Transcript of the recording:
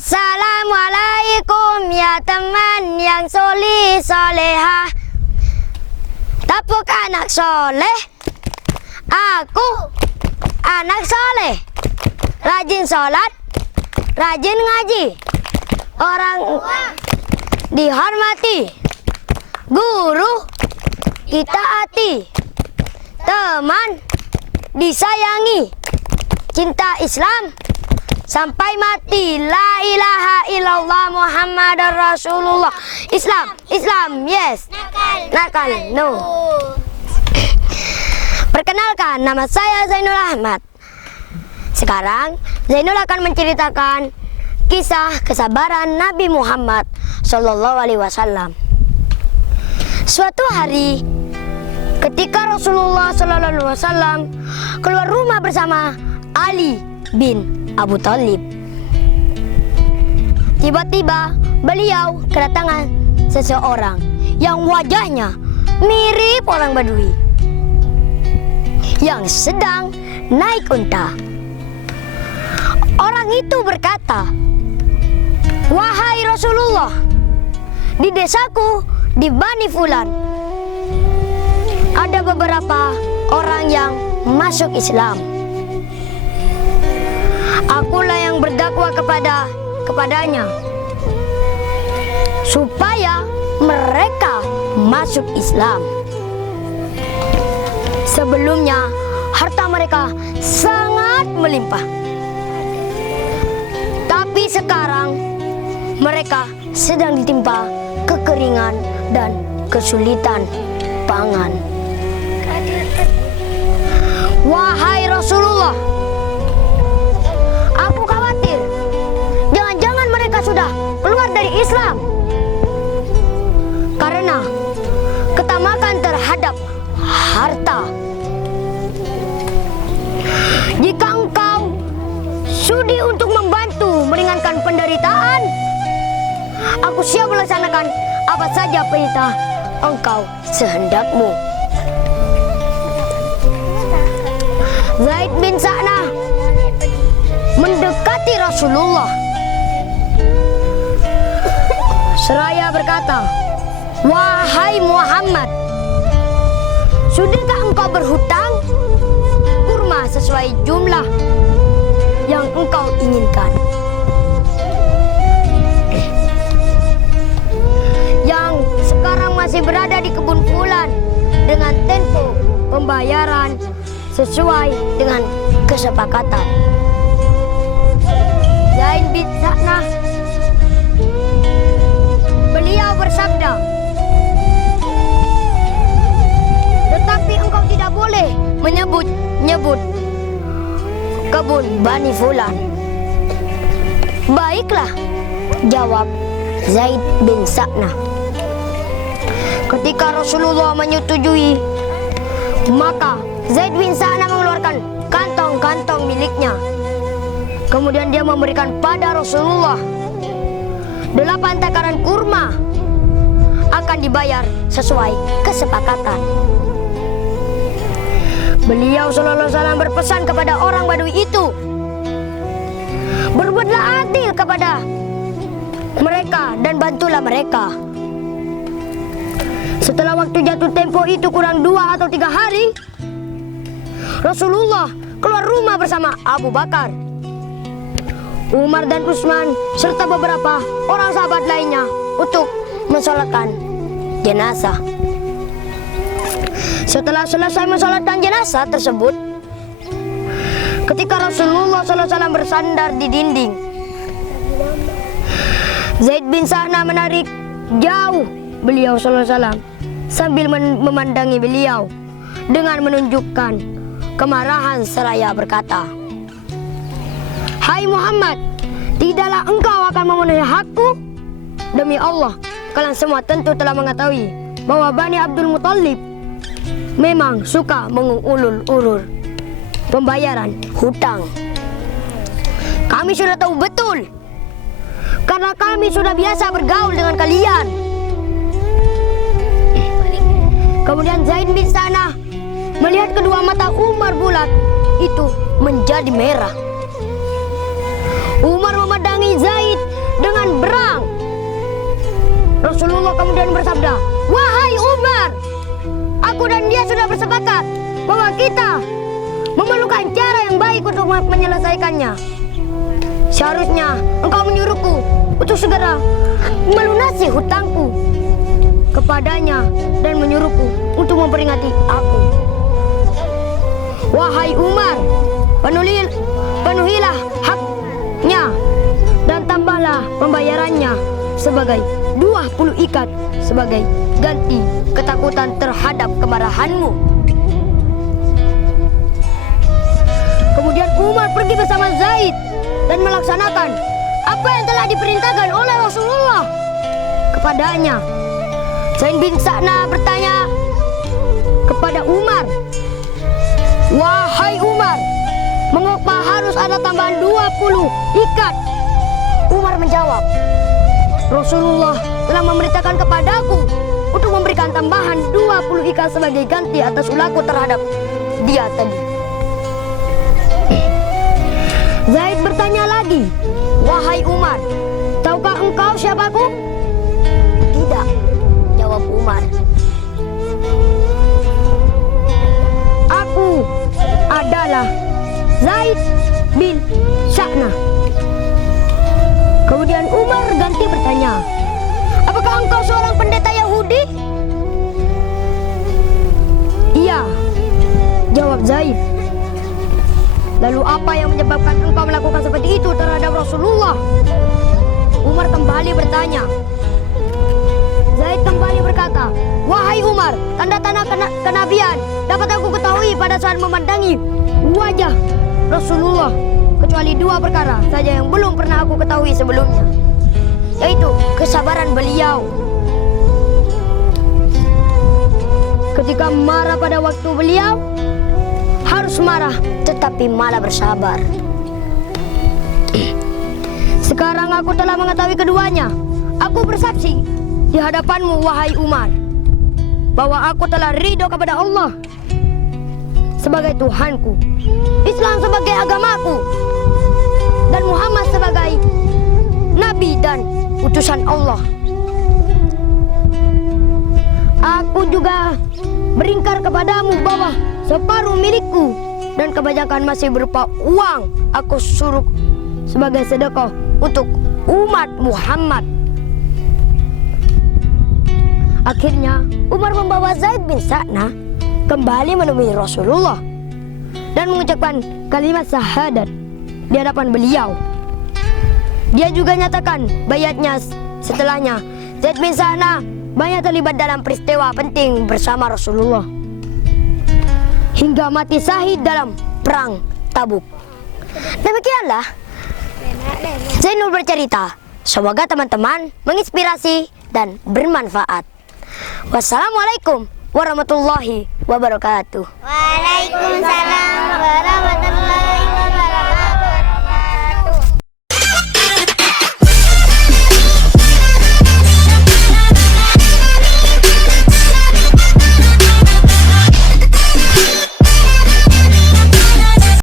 Assalamualaikum ya teman yang solih soleha. Tepuk anak soleh. Aku anak soleh, rajin sholat, rajin ngaji, orang dihormati, guru ditaati, teman disayangi, cinta Islam sampai mati. La ilaha illallah Muhammadar Rasulullah. Islam, Islam, yes. Nakal, no. Perkenalkan, nama saya Zainul Ahmad. Sekarang Zainul akan menceritakan kisah kesabaran Nabi Muhammad Sallallahu Alaihi Wasallam. Suatu hari, ketika Rasulullah Sallallahu Alaihi Wasallam keluar rumah bersama Ali bin Abu Thalib, tiba-tiba beliau kedatangan seseorang yang wajahnya mirip orang Badui yang sedang naik unta. Orang itu berkata, "Wahai Rasulullah, di desaku di Bani Fulan ada beberapa orang yang masuk Islam. Akulah yang berdakwah kepadanya supaya mereka masuk Islam. Sebelumnya harta mereka sangat melimpah, tapi sekarang mereka sedang ditimpa kekeringan dan kesulitan pangan. Wahai Rasulullah, aku khawatir jangan-jangan mereka sudah keluar dari Islam karena ketamakan terhadap harta. Jika engkau sudi untuk membantu meringankan penderitaan, aku siap melaksanakan apa saja perintah engkau sehendakmu." Zaid bin Sa'nah mendekati Rasulullah seraya berkata, "Wahai Muhammad, sudahkah engkau berhutang kurma sesuai jumlah yang engkau inginkan? Yang sekarang masih berada di kebun fulan dengan tempo pembayaran sesuai dengan kesepakatan." Zaid bin Sa'nah beliau bersabda, "Tetapi engkau tidak boleh menyebut kebun Bani Fulan." "Baiklah," jawab Zaid bin Sa'nah. Ketika Rasulullah menyetujui, maka Zaid bin Sa'nah mengeluarkan kantong-kantong miliknya. Kemudian dia memberikan pada Rasulullah 8 takaran kurma, akan dibayar sesuai kesepakatan. Beliau sallallahu alaihi wasallam berpesan kepada orang Badui itu, "Berbuatlah adil kepada mereka dan bantulah mereka." Setelah waktu jatuh tempo itu kurang 2 atau 3 hari, Rasulullah keluar rumah bersama Abu Bakar, Umar dan Utsman serta beberapa orang sahabat lainnya untuk mensolatkan jenazah. Setelah selesai mensolatkan jenazah tersebut, ketika Rasulullah SAW bersandar di dinding, Zaid bin Sa'nah menarik jauh beliau SAW sambil memandangi beliau dengan menunjukkan kemarahan seraya berkata, "Hai Muhammad, tidaklah engkau akan memenuhi hakku? Demi Allah, kalian semua tentu telah mengetahui bahwa Bani Abdul Muthalib memang suka mengulur-ulur pembayaran hutang. Kami sudah tahu betul, karena kami sudah biasa bergaul dengan kalian." Kemudian Zaid bin Sa'nah melihat kedua mata Umar bulat itu menjadi merah. Umar memandangi Zaid Rasulullah kemudian bersabda, "Wahai Umar, aku dan dia sudah bersepakat bahwa kita memerlukan cara yang baik untuk menyelesaikannya. Seharusnya engkau menyuruhku untuk segera melunasi hutangku kepadanya dan menyuruhku untuk memperingati aku. Wahai Umar, penuhilah haknya dan tambahlah pembayarannya sebagai 20 ikat sebagai ganti ketakutan terhadap kemarahanmu." Kemudian Umar pergi bersama Zaid dan melaksanakan apa yang telah diperintahkan oleh Rasulullah kepadanya. Zaid bin Sa'na bertanya kepada Umar, "Wahai Umar, mengapa harus ada tambahan 20 ikat?" Umar menjawab, "Rasulullah telah memerintahkan kepadaku untuk memberikan tambahan 20 ikat sebagai ganti atas ulahku terhadap dia tadi." Zaid bertanya lagi, "Wahai Umar, tahukah engkau siapaku?" "Tidak," jawab Umar. "Aku adalah Zaid bin Sa'na." Kemudian Umar ganti bertanya, "Apakah engkau seorang pendeta Yahudi?" "Iya," jawab Zaid. "Lalu apa yang menyebabkan engkau melakukan seperti itu terhadap Rasulullah?" Umar kembali bertanya. Zaid kembali berkata, "Wahai Umar, tanda-tanda kenabian dapat aku ketahui pada saat memandangi wajah Rasulullah, kecuali 2 perkara saja yang belum pernah aku ketahui sebelumnya, yaitu kesabaran beliau ketika marah pada waktu beliau harus marah tetapi malah bersabar. Sekarang aku telah mengetahui keduanya. Aku bersaksi di hadapanmu, wahai Umar, bahwa aku telah ridho kepada Allah sebagai Tuhanku, Islam sebagai agamaku, dan Muhammad sebagai Nabi dan utusan Allah. Aku juga beringkar kepadamu bahwa separuh milikku dan kebanyakan masih berupa uang aku suruh sebagai sedekah untuk umat Muhammad." Akhirnya Umar membawa Zaid bin Sa'na kembali menemui Rasulullah dan mengucapkan kalimat syahadat di hadapan beliau. Dia juga nyatakan bayatnya. Setelahnya Zaid bin Sa'na banyak terlibat dalam peristiwa penting bersama Rasulullah hingga mati syahid dalam perang Tabuk. Demikianlah Zainul bercerita. Semoga teman-teman menginspirasi dan bermanfaat. Wassalamualaikum warahmatullahi wabarakatuh. Waalaikumsalam